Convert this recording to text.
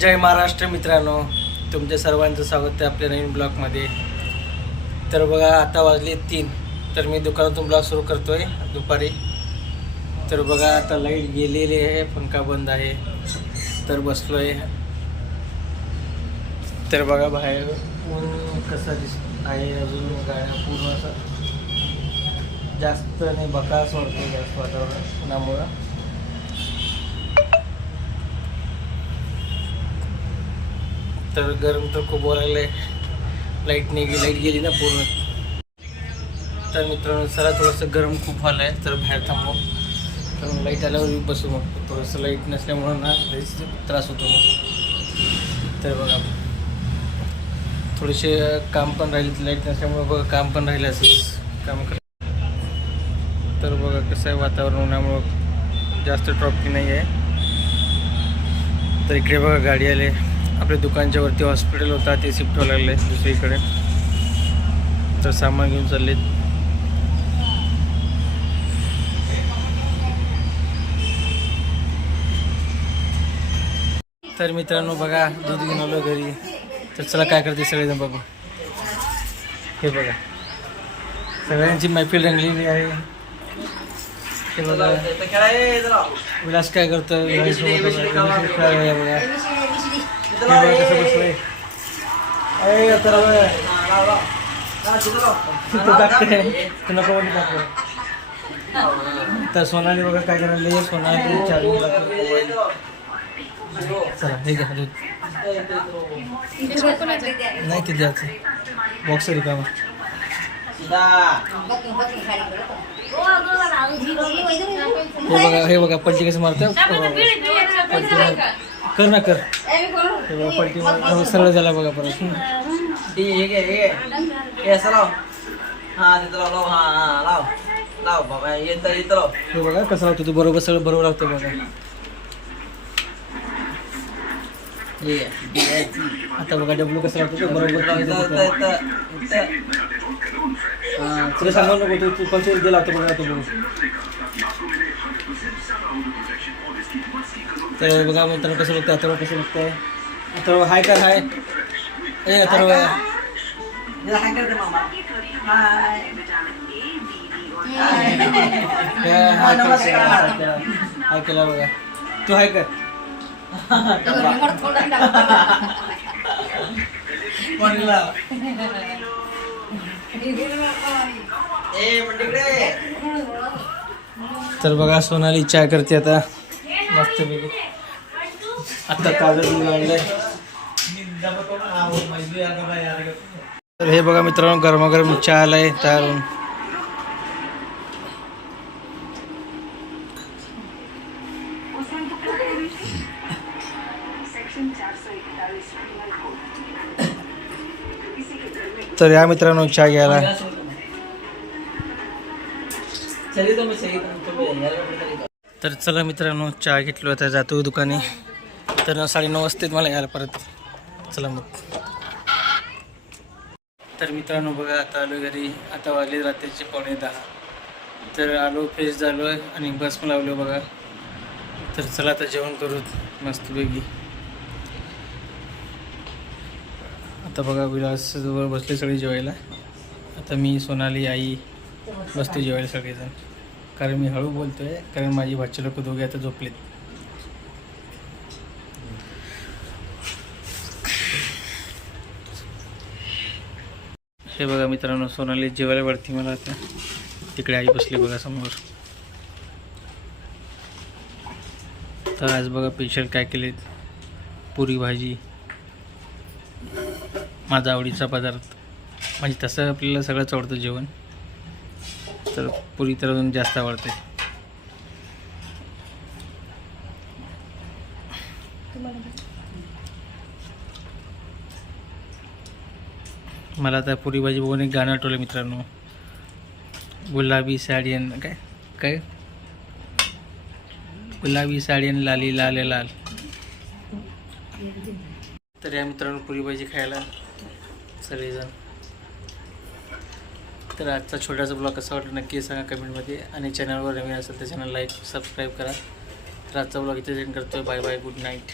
जय महाराष्ट्र मित्रांनो. तुमच्या सर्वांचं स्वागत आहे आपल्या नवीन ब्लॉगमध्ये. तर बघा आता वाजले तीन. तर मी दुकानातून ब्लॉग सुरू करतो आहे दुपारी. तर बघा आता लाइट गेलेली आहे पंखा बंद आहे. तर बसलो आहे तर बघा बाहेर ऊन कसा दिस आहे अजून गाड्या पूर्ण असं जास्त नाही बकास वाटतो जास्त वातावरण उन्हामुळं तर गरम तर खूप बोलायला लाइट नाही गेली. लाइट गेली ना पूर्ण. तर मित्रांनो सरा थोडंसं गरम खूप व्हायला आहे तर बाहेर थांबू. तर मग लाइट आल्यावर मी बसू मग. थोडंसं लाइट नसल्यामुळं ना लईच त्रास होतो मग. तर बघा. थोडेसे काम पण राहिले लाइट नसल्यामुळं बघा काम पण राहिलं असंच. काम कर तर बघा कसं आहे वातावरण उन्हामुळं. जास्त ट्रॉफिक नाही आहे तर इकडे बघा गाडी आले. आपल्या दुकानच्या वरती हॉस्पिटल होता ते शिफ्ट व्हायला लागले दुसरीकडे. तर सामान घेऊन चालले. तर मित्रांनो बघा दूध घेऊन आलो घरी. तर चला काय करते सगळेजण बघू. हे बघा. सगळ्यांची मैफिल रंगलेली आहे. हे बघा विलास काय करतोय विलास सोबत खेळायला बघा हे बघा कसं बसलंय अरे आता बघा. तिथं टाकते तू नको मध्ये टाकलं तर सोनाली बघा काय करायला सोनाली चार्जिंग चला हे घ्या दूध नाही ते द्यायचं बॉक्स रिकामा हे बघा हे बघा पलटी कसं मारतं. कर ना कर. हे बघा पलटी हो, सरळ झाला बघा परत. हे बघा कसं लावतो तू बरोबर सगळं बरोबर लावतो बघा. आता बघा डब्ल्यू कसं लावतो बरोबर. तुला सांगू नको तू तू कोणत्या दिला होता बघा तू बघू. तर बघा मित्रांनो कसं बघतंय आता कसं बघतंय? आता हाय कर हाय? ए आता हाय केला बघा. तू हाय कर. तर बघा सोनाली चाय करते आता. मस्त पैकी. आता काजळ दूध आणलंय. तर हे बघा मित्रांनो गरमागरम चहा आलाय तयार तर या मित्रांनो चहा घ्यायला. तर चला मित्रांनो चहा घेतलो आता जातो दुकाने. तर साडे नऊ वाजते मला यायला परत. चला मग. तर मित्रांनो बघा आता आलो घरी. आता वाजले रात्रीचे पावणे दहा. तर आलो फ्रेश झालो आहे आणि बस पण लावलो बघा. तर चला आता जेवण करू मस्तपैकी आता बघा विलासजवळ बसले सगळे जेवायला. आता मी सोनाली आई बसते जेवायला सगळेजण. कारण मी हळू बोलतो आहे कारण माझी भाची लोक दोघे आता झोपलेत. हे बघा मित्रांनो सोनाली जेवायला वाढते मला आता. तिकडे आई बसली बघा समोर. तर आज बघा स्पेशल काय केलेत? पुरी भाजी माझा आवडीचा पदार्थ. म्हणजे तसं आपल्याला सगळंच आवडतं जेवण. तर पुरी तर अजून जास्त आवडते. मला आता पुरी भाजी बघून एक गाणं आठवलं मित्रांनो. गुलाबी साडी आणि काय? काय? गुलाबी साडी आणि लाली लाल लाल. तर या मित्रांनो पुरी भाजी खायला सगळेजण. तर आजचा छोटासा ब्लॉग कसा वाटला नक्की सांगा कमेंटमध्ये आणि चॅनलवर नवीन असेल तर चॅनल लाईक सबस्क्राईब करा. तर आजचा ब्लॉग इथे सेंड करतोय. Bye bye good night